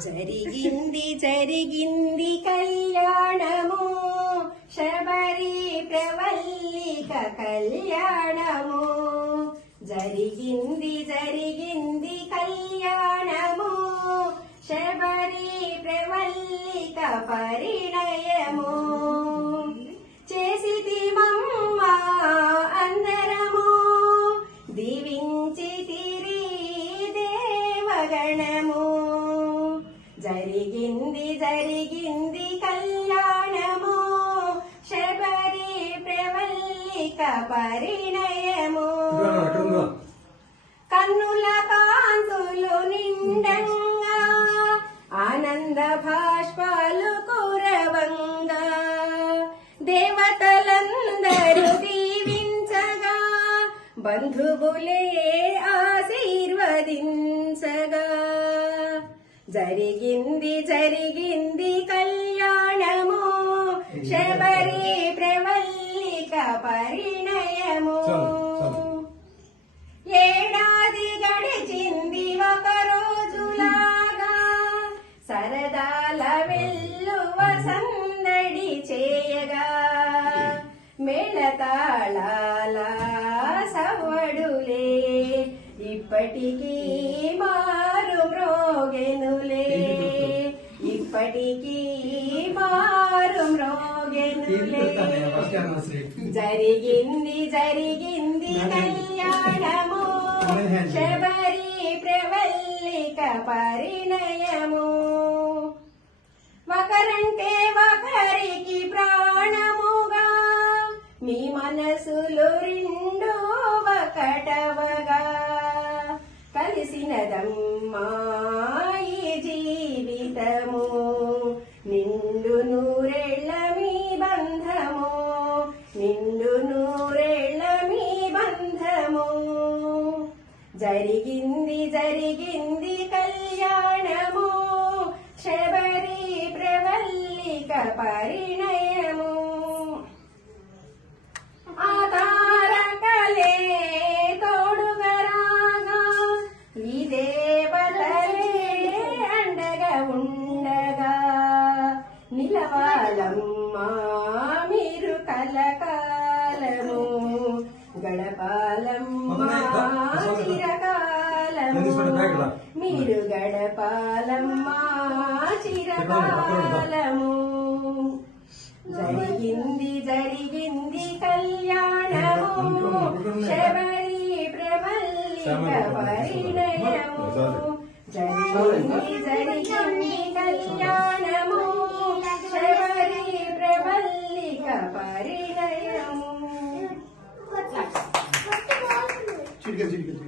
జరిగింది జరిగింది కళ్యాణము. శబరి ప్రవల్లిక కళ్యాణము. జరిగింది జరిగింది కళ్యాణము. శబరి ప్రవల్లిక పరిణయము. దేవగణము జరిగింది జరిగింది కళ్యాణము శబరి ప్రవల్లిక పరిణయము కన్నుల కాంతులు నిండంగా ఆనంద భాష్పాలు కురవంగా దేవతలందరూ దీవించగా బంధువులే ఆశీర్వదించగా జరిగింది జరిగింది కళ్యాణము శబరి ప్రవల్లిక పరిణయము. ఏడాది గడిచింది ఒక రోజులాగా సరదాల వెల్లువ సందడి చేయగా మేళతాళాల సవడులే ఇప్పటికీ మారు జరిగింది జరిగింది కళ్యాణము శబరి ప్రవల్లిక పరిణయము ఒకరంటే ఒకరికి ప్రాణముగా మీ మనసులు రెండు ఒకటవగా కలిసినదమ్మా జీవితము నిండు నూరెళ్ళ జరిగింది జరిగింది కళ్యాణము. శబరి ప్రవల్లిక పరిణయ. గడపాలమ్మా చిరకాలము మీరు గడపాలమ్మా చిరకాలము జరిగింది జరిగింది కళ్యాణము. శబరి ప్రవల్లిక పరిణయము. జరిగింది జరిగింది కళ్యాణము ঠিক আছে ঠিক আছে